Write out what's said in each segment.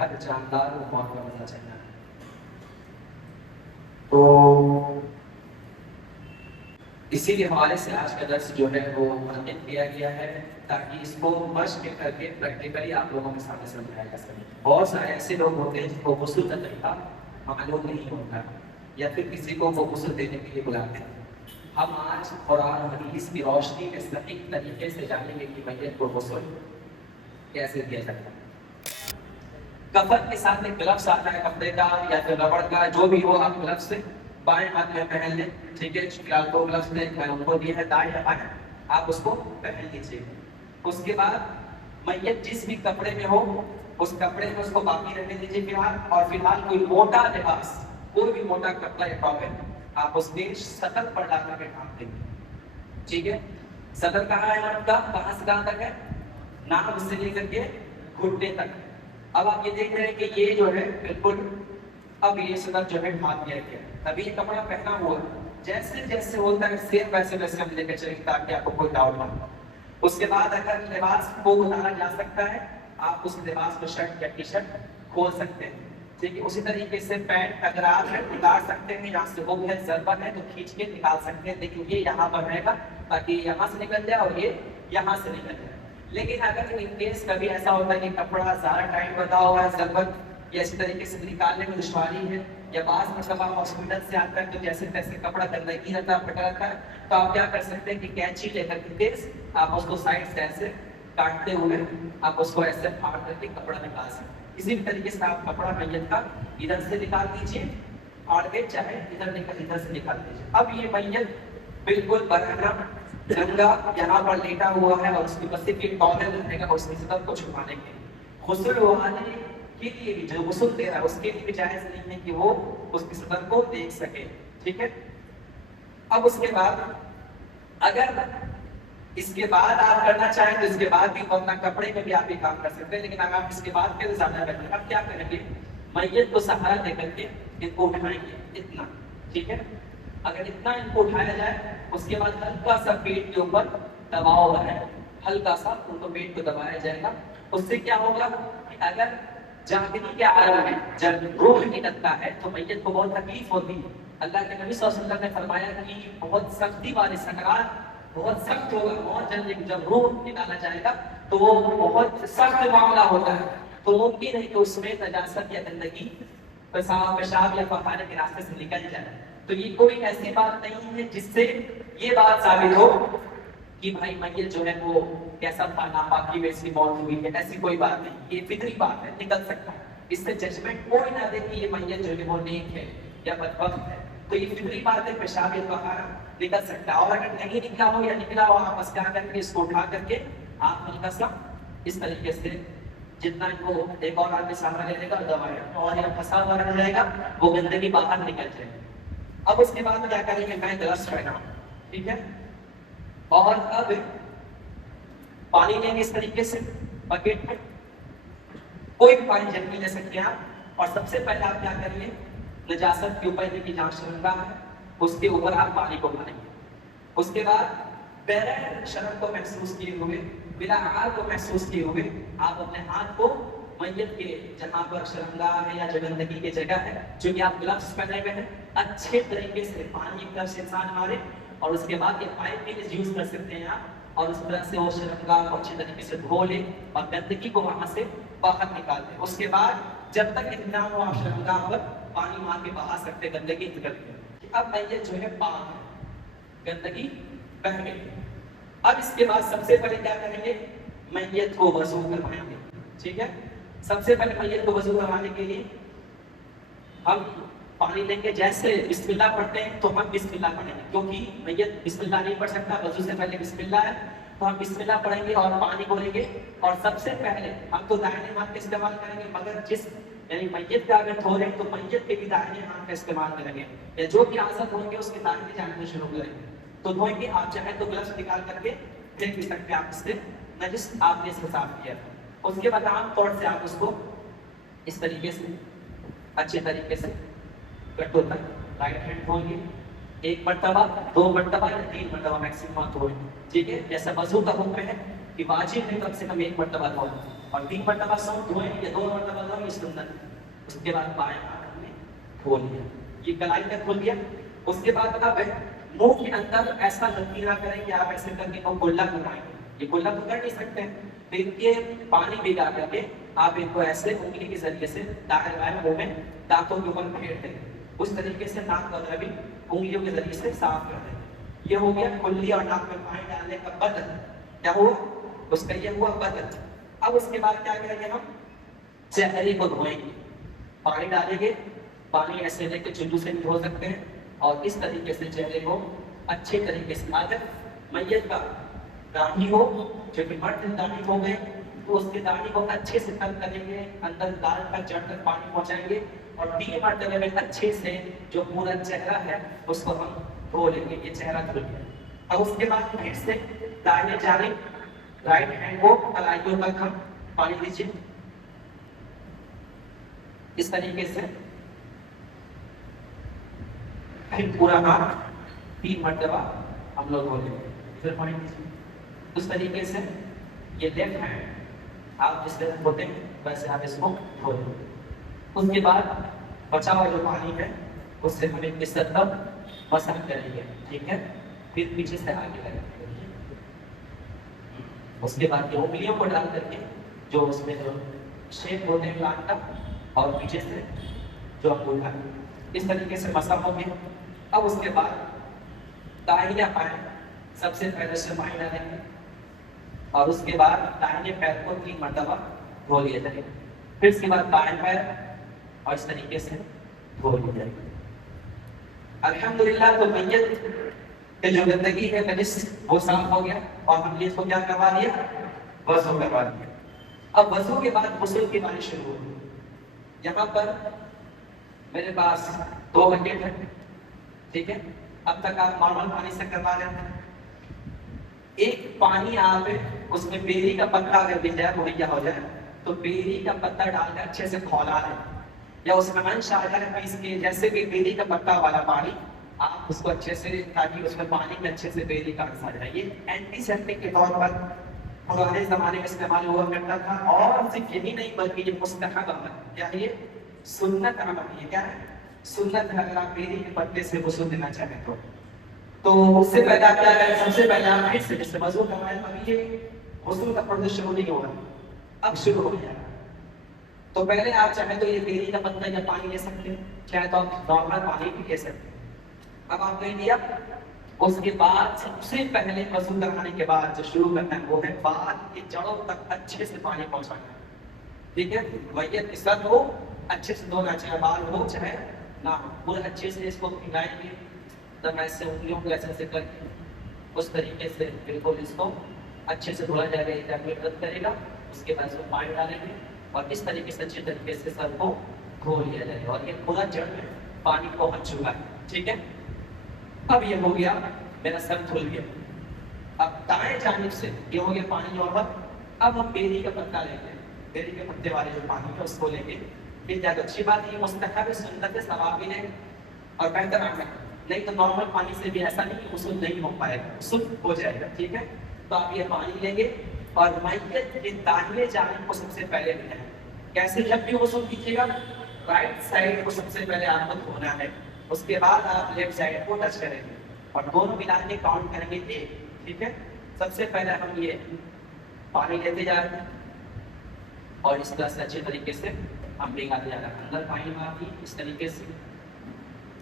हर जानदार को मौत का मजा चलना है। तो इसी हवाले से आज का दर्स जो है वो मुनक़िद किया गया है ताकि इसको मश्क करके प्रैक्टिकली आप लोगों के सामने समझाया जा सके। बहुत सारे ऐसे लोग होते हैं जिनको गुस्ल का तरीका मालूम नहीं होता या फिर किसी को वो गुस्ल देने के लिए बुलाते हैं। हम आज कुरान और हदीस की रोशनी में सही तरीके से जानेंगे कि मैयत को गुस्ल कैसे दिया जाता है। कफन के साथ एक ग्लव्स आता है कपड़े का या फिर रबड़ का, जो भी हो, आप ग्लव्स से बाएं हाथ में पहन लें, ठीक है। फिलहाल दो ग्लव्स ने उनको दिए हैं, दाएं या बाएं, आप उसको पहन लीजिए। उसके बाद मैयत जिस भी कपड़े में हो उस कपड़े में उसको बाकी रहने दीजिए फिलहाल। और फिलहाल कोई मोटा लिबास, कोई भी मोटा कपड़ा या टॉवेल आप उसके सतह पर ला करके ढांप देंगे, ठीक है। सतह कहाँ है मर्द का, कहाँ से कहाँ तक है, नाक से लेकर के घुटने तक। अब आप ये देख रहे हैं कि ये जो है बिल्कुल अब ये सतह जो है ढांप दिया गया, तभी ये कपड़ा पहना हुआ। जैसे जैसे होता है सेम वैसे वैसे हम लेकर चलेंगे ताकि आपको कोई डाउट ना हो। उसके बाद अगर लिबास को उतारा जा सकता है, आप उस लिबास को शर्ट या टी शर्ट खोल सकते हैं, ठीक है। उसी तरीके से पैंट अगर आप उतार सकते हैं, यहाँ से हुक है, जरबन है तो खींच के निकाल सकते हैं, लेकिन ये यहाँ पर रहेगा ताकि यहाँ से निकल जाए और ये यहाँ से निकल जाए। लेकिन अगर इन केस कभी ऐसा होता है कि कपड़ा ज़्यादा टाइट बंधा हुआ है, जरबन या इसी तरीके से निकालने में दुश्वारी है, या बास मतलब आप हॉस्पिटल से आता है तो जैसे तैसे कपड़ा गंदगी रहता है, फटा रहता है, तो आप क्या कर सकते हैं कि कैंची लेकर के तेज आप उसको साइड से ऐसे काटते हुए आप उसको ऐसे फाड़ करके कपड़ा निकाल सकते हैं। इसी तरीके से आप कपड़ा मैयत का इधर से निकाल दीजिए, फाड़ के चाहे इधर से निकाल दीजिए। अब ये मैयत बिल्कुल बराबर नंगा यहाँ पर लेटा हुआ है और उसके बस एक टॉवेल रहेगा उसकी सतह को छुपाने के लिए। गुस्ल वाले के लिए भी जो गुस्ल दे रहा है उसके लिए भी जायज नहीं है कि वो उसकी सतह को देख सके, ठीक है। अब उसके बाद अगर इसके बाद आप करना चाहें तो इसके बाद भी अपना कपड़े में भी आप ये काम कर सकते हैं, लेकिन अगर आप इसके बाद के ज्यादा बेहतर। अब क्या करेंगे, मैयत को सहारा देकर के इनको उठाएंगे इतना, ठीक है। अगर इतना इनको उठाया जाए उसके बाद हल्का सा पेट के ऊपर दबाव बनाए, हल्का सा उनको पेट को दबाया जाएगा। उससे क्या होगा कि अगर जागने के आलम में जब रूह निकलता है तो मैयत को बहुत तकलीफ होती है। अल्लाह के नबी सल्लल्लाहु अलैहि वसल्लम ने फरमाया कि बहुत सख्ती वाले सकरात बहुत सख्त होगा, मौत जब रूह निकाला जाएगा तो वो बहुत सख्त मामला होता है। तो मुमकिन है कि उसमें नजासत या गंदगी पेशाब या पखाने के रास्ते से निकल जाए। तो ये कोई ऐसी बात नहीं है जिससे ये बात साबित हो कि भाई मैयत जो है वो कैसा था, नापाकी में इसकी मौत हुई है, ऐसी कोई बात नहीं। ये फितरी बात है, निकल सकता है। इससे जजमेंट कोई ना दे कि ये मैयत जो है वो नेक है या बदबख्त है, तो ये फितरी बात है, पेशाब या पखाना निकल सकता है। और अगर नहीं निकला हो या निकला हो, आप बस क्या करके इसको उठा करके आप हल्का सा इस तरीके से जितना इनको एक और आदमी सहारा ले लेगा दबाएगा और यह फंसा हुआ रह जाएगा, वो गंदगी बाहर निकल जाएगी। अब उसके बाद क्या करेंगे, मैं ग्लव्स पहना, ठीक है। और अब पानी लेंगे इस तरीके से बकेट में, कोई भी पानी जल्दी ले सकते हैं आप। और सबसे पहले आप क्या करिए, नजासत के ऊपर की जहाँ शर्मगा है उसके ऊपर आप पानी को भरेंगे। उसके बाद बगैर शर्म को महसूस किए हुए, बिना आग को महसूस किए हुए आप अपने हाथ को मैयत के जहाँ पर शर्मगा है या जो गंदगी की जगह है, जो कि आप ग्लव्स पहने हुए हैं, अच्छे तरीके से पानी की तरफ से इंसान मारे। और उसके बाद ये पाइप भी यूज कर सकते हैं आप, और उस तरह से वो शर्मगा को अच्छे तरीके से धो ले और गंदगी को वहां से बाहर निकाल दे। उसके बाद जब तक इतना हो आप शर्मगा पर पानी मार के बहा सकते, गंदगी निकल गई। अब मैयत जो है पाक है, गंदगी बह गई। अब इसके बाद सबसे पहले क्या करेंगे, मैयत को वजू करवाएंगे, ठीक है। सबसे पहले मैयत को वजू करवाने के लिए हम पानी लेंगे। जैसे बिस्मिल्लाह पढ़ते हैं तो हम बिस्मिल्लाह पढ़ेंगे, क्योंकि मैयत बिस्मिल्लाह नहीं पढ़ सकता, वजू से पहले बिस्मिल्लाह है, तो हम बिस्मिल्लाह पढ़ेंगे और पानी बोलेंगे। और सबसे पहले हम तो दाहिने हाथ का इस्तेमाल करेंगे, मगर जिस यानी मैयत का अगर धो रहे हैं तो मैयत के भी दाहिने हाथ का इस्तेमाल करेंगे, या जो भी आसत होंगे उसके दाहिने जानने शुरू करेंगे। तो धोएंगे, आप चाहे तो ग्लव्स निकाल करके फेंक भी सकते हैं, आप इससे नजिस आपने इसको साफ किया। उसके बाद आम तौर से आप उसको इस तरीके से अच्छे तरीके से कटो तक राइट हैंड धोएंगे, एक मरतबा, दो मरतबा या तीन मरतबा मैक्सिमम धोएंगे, ठीक है। जैसा वजू का हुक्म है कि वाजिब है कम से कम एक मरतबा धोएं। और 3 मरतबा सौ धोएं या 2 मरतबा धोएं ये सुन्नत है। उसके बाद बाएं हाथ हमने धो लिया, ये कलाई तक धो लिया। उसके बाद अब मुंह के अंदर ऐसा गलती ना करें कि आप ऐसे करके को कुल्ला घुमाएंगे, ये कुल्ला तो कर नहीं सकते हैं, तो इनके पानी भिगा करके आप इनको ऐसे उंगली के जरिए से दाएं बाएं मुंह में दांतों के ऊपर फेर दें, उस तरीके से नाक वगैरह भी उंगलियों के जरिए से साफ कर दें। ये हो गया कुल्ली और नाक में पानी डालने का बदल, क्या हुआ उसका ये हुआ बदल। अब उसके बाद क्या करेंगे, हम चेहरे को धोएंगे, पानी डालेंगे, पानी ऐसे लेके चुल्लू से भी धो सकते हैं, और इस तरीके से चेहरे को अच्छे तरीके से, अगर मैयत का दाढ़ी हो, जो कि मर्द दाढ़ी हो गए तो उसके दाढ़ी को अच्छे से तल करेंगे, अंदर दाल तक चढ़कर पानी पहुंचाएंगे, और 3 मरतबे में अच्छे से जो पूरा चेहरा है उसको हम धो लेंगे, ये चेहरा धो लिया। अब उसके बाद फिर से दाहिने जानिब राइट हैंड को कलाइयों तक हम पानी दीजिए, इस तरीके से फिर पूरा हाथ 3 मरतबा हम लोग धो लेंगे, फिर पानी दीजिए। उस तरीके से ये लेफ्ट हैंड आप जिस तरह धोते हैं वैसे आप इसको धो लेंगे। उसके बाद बचा हुआ जो पानी है उससे हम इस तरह मसाज करेंगे, ठीक है, फिर पीछे से आगे लगाएंगे। उसके बाद ये उंगलियों को डाल करके जो उसमें जो शेप होते हैं लाल का, और पीछे से जो अंगूठा, इस तरीके से मसा हो गया। अब उसके बाद दाहिने पैर सबसे पहले शमाई डालेंगे, और उसके बाद दाहिने पैर को 3 मरतबा धो लिया जाएगा, फिर उसके बाद बाएं पैर और इस तरीके से धो लिया जाएगा। अल्हम्दुलिल्लाह, तो मैयत के जो गंदगी है नजिस वो साफ हो गया, और हमने इसको क्या करवा दिया, वज़ू करवा दिया। अब वज़ू के बाद गुस्ल की बारी शुरू होगी। यहाँ पर मेरे पास 2 बकेट है, ठीक है, अब तक आप नॉर्मल पानी से करवा रहे हैं। एक पानी आप उसमें बेरी का पत्ता अगर मिल जाए, मुहैया हो जाए, तो बेरी का पत्ता डालकर अच्छे से खौला लें, या उसमें अंशार पीस के, जैसे कि बेरी का पत्ता वाला पानी आप उसको अच्छे से, ताकि उसमें पानी में अच्छे से बेरी का अंश आ जाए। ये एंटीसेप्टिक के तौर पर पुराने जमाने में इस्तेमाल हुआ करता था, और सिर्फ यही नहीं बल्कि ये मुस्तहब अमल, क्या है ये सुन्नत अमल, ये क्या है सुन्नत है। अगर आप बेरी के पत्ते से गुस्ल देना चाहें तो उससे पहले आप क्या करें, सबसे पहले आप फिर से जैसे वज़ू करवाएं, अभी ये गुस्ल का प्रोसेस शुरू नहीं हुआ, अब शुरू हो गया। तो पहले आप चाहे तो ये बेरी का पत्ता या पानी ले सकते हैं, चाहे तो आप नॉर्मल पानी भी ले सकते हैं। अब आपने लिया, उसके बाद सबसे पहले वज़ू करवाने के बाद जो शुरू करना है वो है बाल की जड़ों तक अच्छे से पानी पहुंचाना, ठीक है। मैयत के सर को अच्छे से धोना, चाहे बाल हो चाहे ना हो, पूरे अच्छे से इसको भिगाएंगे, तब ऐसे उंगलियों को ऐसे करके उस तरीके से बिल्कुल इसको अच्छे से धोया जाएगा, ये मदद करेगा। उसके बाद इसको पानी डालेंगे, और इस तरीके से अच्छे तरीके से सर को धो लिया जाएगा, और ये पूरा जड़ में पानी पहुंच चुका है, ठीक है। अब ये हो गया, मेरा सर धुल गया। अब दाएं जानिब से ये हो गया पानी नॉर्मल। अब हम बेरी का पत्ता लेंगे, बेरी के पत्ते वाले जो पानी है उसको लेंगे, फिर ज्यादा अच्छी बात ये मुस्तहब है, सुन्नत है, सवाब भी लेंगे और बेहतर आगे, नहीं तो नॉर्मल पानी से भी ऐसा नहीं कि गुस्ल नहीं हो पाएगा, गुस्ल हो जाएगा, ठीक है। तो आप ये पानी लेंगे और मैयत के दाहिने जानिब को सबसे पहले मिलाएं। कैसे, जब भी गुस्ल कीजिएगा राइट साइड को सबसे पहले आपको धोना है, उसके बाद आप लेफ्ट साइड को टच करेंगे, और दोनों मिला के काउंट करेंगे 1, ठीक है। सबसे पहले हम ये पानी लेते जा रहे हैं, और इस तरह से अच्छे तरीके से हम भिगाते जा रहे हैं, अंदर पानी मारती इस तरीके से,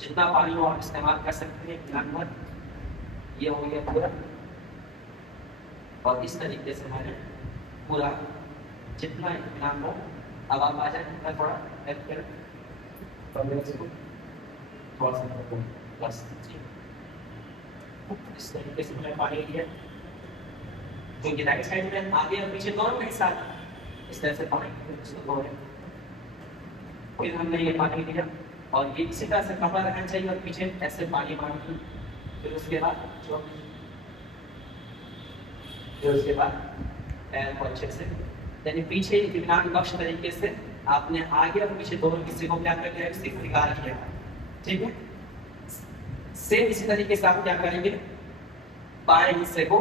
जितना पानी हो आप इस्तेमाल कर सकते हैं लगभग। ये हो गया पूरा, और इस तरीके से हमारे पूरा जितना इत्मीनान हो। अब आप आ जाए, थोड़ा हेल्प करें, थोड़ा सा बस, इस तरीके से मैंने पानी लिया, जो कि राइट साइड में आगे और पीछे दोनों के साथ इस तरह से पानी इसको धो रहे। फिर हमने ये पानी लिया, और ये इसी तरह से कपड़ा रखना चाहिए, और पीछे ऐसे पानी मारना। फिर उसके बाद पैर को अच्छे से, यानी पीछे इत्मीनान बख्श तरीके से आपने आगे और पीछे दोनों हिस्से को क्या कर लिया, इससे निकाल लिया, ठीक है। सेम इसी तरीके से आप क्या करेंगे, बाएं हिस्से को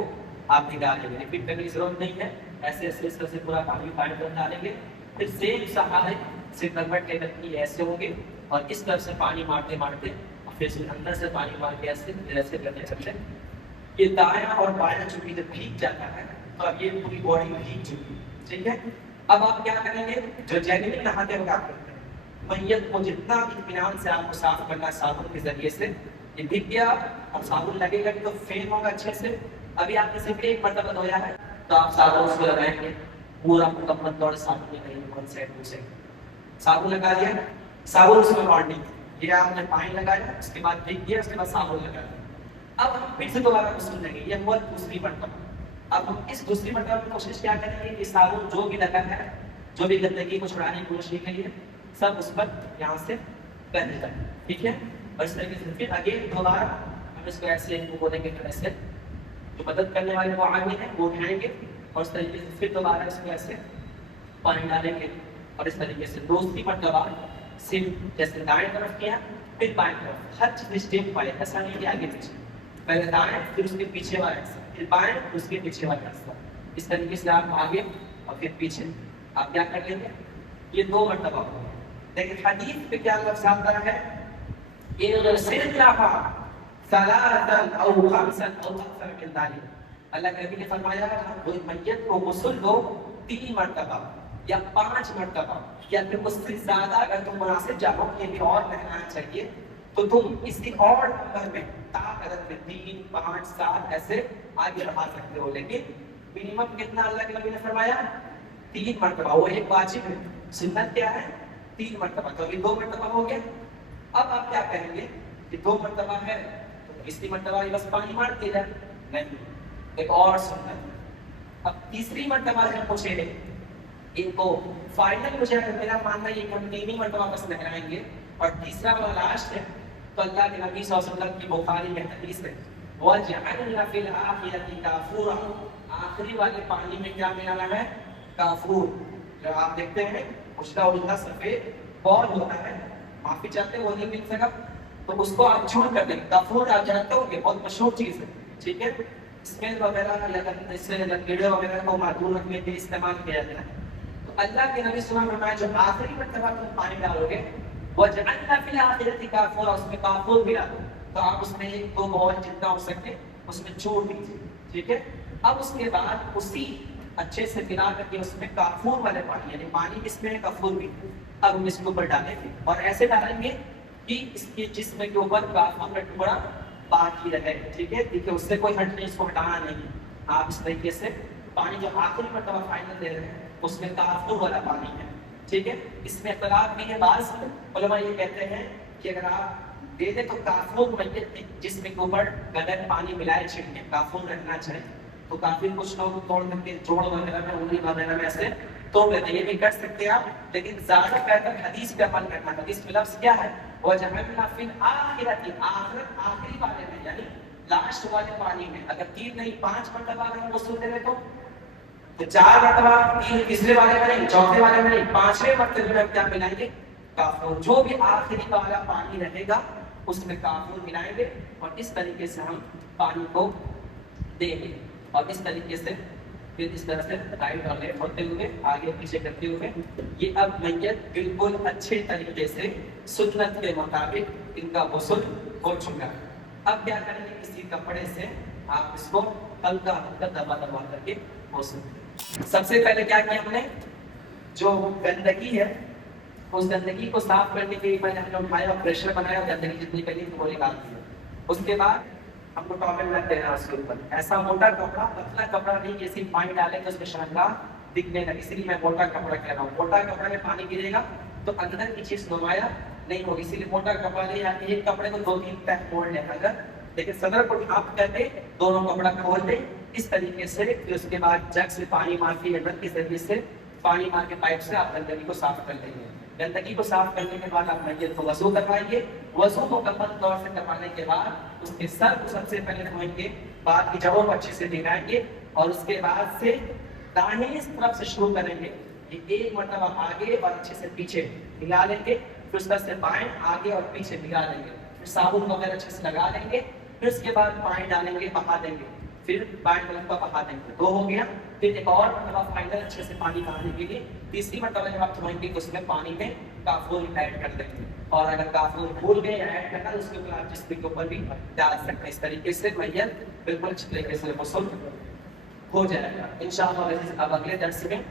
आप निकाल लेंगे, रिपीट करने की जरूरत नहीं है, ऐसे ऐसे इस तरह से पूरा पानी पाइप पर डालेंगे, फिर सेम सहारे से कन्वर्ट टेबल की ऐसे होंगे और इस तरफ से पानी मारते मारते और फिर से अंदर से पानी मार के ऐसे ऐसे करते चलते हैं। ये दायां और बायां चूंकि जब भीग जाता है तो अब ये पूरी बॉडी भीग चुकी है, ठीक है। अब आप क्या करेंगे, जो जेनुइन नहाते वक्त आप करते हैं, मैयत को जितना इत्मीनान से आपको साफ करना है साबुन के जरिए से, ये भीग गया, अब साबुन लगेगा तो फेन होगा अच्छे से। अभी आपने सिर्फ एक मरतबा धोया है तो आप साबुन उसको लगाएंगे, पूरा मुकम्मल तौर से साबुन लगाएंगे, वन साइड टू साइड साबुन लगा दिया, साबुन उसमें बांटेंगे, ये आपने पानी लगाया, उसके बाद भीग दिया, उसके बाद साबुन लगा दिया। अब हम फिर से दोबारा गुस्ल लेंगे, ये हुआ दूसरी मरतबा। अब हम इस दूसरी मरतबा में कोशिश क्या करेंगे कि साबुन जो भी लगा है, जो भी गंदगी को छुड़ाने की कोशिश के लिए सब उस पर यहाँ से बह जाए, ठीक है। और इस तरीके से फिर आगे दोबारा हम इसको ऐसे बोलेंगे, ऐसे जो मदद करने वाले वो आगे हैं वो उठाएंगे और इस तरीके से फिर दोबारा इसको ऐसे पानी डालेंगे और इस तरीके से दूसरी मरतबा सिर्फ जैसे दाएं तरफ किया फिर बाएं तरफ, हर चीज स्टेप बाय, ऐसा नहीं कि आगे पीछे, पहले दाएं फिर उसके पीछे वाला हिस्सा, फिर बाएं फिर उसके पीछे वाला हिस्सा, इस तरीके से आप आगे और फिर पीछे आप क्या कर लेंगे, ये 2 मरतबा हो गया। लेकिन हदीस पे क्या लफ्ज़ आता है, अल्लाह के नबी ने फरमाया कोई मैयत को गुस्ल दो 3 मरतबा या 5 मरतबा या फिर उससे ज्यादा, अगर तुम मुनासिब चाहो कि भी और नहलाना चाहिए तो तुम इसी और नंबर में ताकत में 3, 5, 7 ऐसे आगे बढ़ा सकते हो, लेकिन मिनिमम कितना अल्लाह के नबी ने फरमाया 3 मरतबा। वो एक वाजिब है, सुन्नत क्या है 3 मरतबा, तो अभी 2 मरतबा हो गया। अब आप क्या कहेंगे कि 2 मरतबा है तो तीसरी मरतबा ये बस पानी मार दिया जाए, नहीं, एक और सुन्नत। अब तीसरी मरतबा जब पूछे इनको फाइनल, मुझे मेरा मानना ये कि हम 3 ही मरतबा बस नहलाएंगे और तीसरा वाला लास्ट है, तो अल्लाह के नबी सल्लल्लाहु अलैहि वसल्लम की बुखारी में हदीस है वजअलना फिल आखिरति काफूरा, आखिरी वाले पानी में क्या मिलाना है, काफूर। जो आप देखते हैं उसका उल्टा सफेद बॉल होता है, माफी चाहते हैं वो नहीं मिल सका तो उसको आप छोड़ कर दें, काफूर आप जानते हो ये बहुत मशहूर चीज है, ठीक है। स्मेल वगैरह या इससे कीड़े वगैरह को मादूर रखने के लिए इस्तेमाल किया जाता है। तो अल्लाह के नबी सल्लल्लाहु अलैहि वसल्लम ने जो आखिरी मरतबा तुम पानी डालोगे वजअलना फिल आखिरति काफूरा, उसमें काफूर मिला दो, तो आप उसमें 1-2 बॉल जितना हो सके उसमें छोड़ दीजिए, ठीक है। अब उसके बाद उसी अच्छे से मिला करके उसमें काफूर वाले पानी, यानी पानी इसमें है काफूर भी, अब हम इसके ऊपर डालेंगे और ऐसे डालेंगे कि इसके जिस्म के ऊपर काफूर का टुकड़ा बाकी रहे, ठीक है। देखिए उससे कोई हट नहीं, इसको हटाना नहीं, आप इस तरीके से पानी जो आखिरी मरतबा फाइनल दे रहे हैं उसमें काफूर वाला पानी है, ठीक है। इसमें इख्तिलाफ भी है, बाज़ उलमा ये कहते हैं कि अगर आप दे दे तो काफूर मैयत जिस्म के ऊपर गदर पानी मिलाए छिड़के काफूर रखना चाहिए, तो काफी कुछ लोग तोड़ करके जोड़ वगैरह में उंगली वगैरह में ऐसे तोड़ लेते हैं, ये भी कर सकते हैं आप, लेकिन ज्यादा बेहतर हदीस पे अमल करना। हदीस में लफ्ज़ क्या है, वजअलना फिल आखिरति, आखिरी वाले में यानी लास्ट वाले पानी में, अगर 3 नहीं 5 मरतबा अगर हम गुस्ल दे तो 4 मरतबा, 3 तीसरे वाले में नहीं, चौथे वाले में नहीं, 5वें मरतबे में क्या मिलाएंगे, काफूर। जो भी आखिरी वाला पानी रहेगा उसमें काफूर मिलाएंगे और इस तरीके से हम पानी को देंगे और इस तरीके से फिर इस तरह से राइट और लेफ्ट होते हुए आगे पीछे करते हुए ये अब मैयत बिल्कुल अच्छे तरीके से सुन्नत के मुताबिक इनका गुस्ल हो चुका है। अब क्या करेंगे, किसी कपड़े से आप इसको हल्का हल्का दबा दबा करके गुस्ल। सबसे पहले क्या किया हमने, जो गंदगी है उस गंदगी को साफ करने के लिए मैंने हमने उठाया, प्रेशर बनाया, गंदगी जितनी करी वो निकाल दिया। उसके बाद हमको टॉवल रख देना उसके ऊपर, ऐसा मोटा कपड़ा, पतला कपड़ा नहीं, जैसे पानी डालेंगे उसमें शानदार दिखने लगे, इसलिए मैं मोटा कपड़ा कह रहा हूँ। मोटा कपड़ा में पानी गिरेगा तो अंदर की चीज नुमाया नहीं होगी, इसीलिए मोटा कपड़ा ले या एक कपड़े को 2-3 तह मोड़ लेना अगर, लेकिन सदर को ढांप करके दोनों कपड़ा खोल दे इस तरीके से, फिर उसके बाद जग से पानी मार के या नल के जरिए से पानी मार के पाइप से आप गंदगी को साफ कर देंगे। गंदगी को साफ करने के बाद आप मैयत को वजू करवाइए, वजू मुकम्मल तौर से करवाने के बाद उसके सर को सबसे पहले धोएंगे, बाद की जगहों को अच्छे से भिगाएंगे और उसके बाद से दाहिने तरफ से शुरू करेंगे, ये 1 मरतबा आगे और अच्छे से पीछे भिगा लेंगे, फिर उस तरह से बाएं आगे और पीछे भिगा लेंगे, फिर साबुन वगैरह अच्छे से लगा लेंगे, फिर उसके बाद पानी डालेंगे, बहा देंगे, پھر بائیں طرف کا بہا دیں گے. 2 ہو گیا. پھر ایک اور مرتبہ فائنل اچھے سے پانی بہانے کے لیے تیسری مرتبہ جب آپ دھوئیں گے تو اس میں پانی میں کافور ایڈ کر دیں گے. اور اگر کافور بھول گئے یا ایڈ کرنا تو اس کے اوپر آپ جس کے اوپر بھی ڈال سکتے ہیں. اس طریقے سے میت بالکل اچھی طریقے سے غسل ہو جائے گا. انشاءاللہ اب اگلے درس میں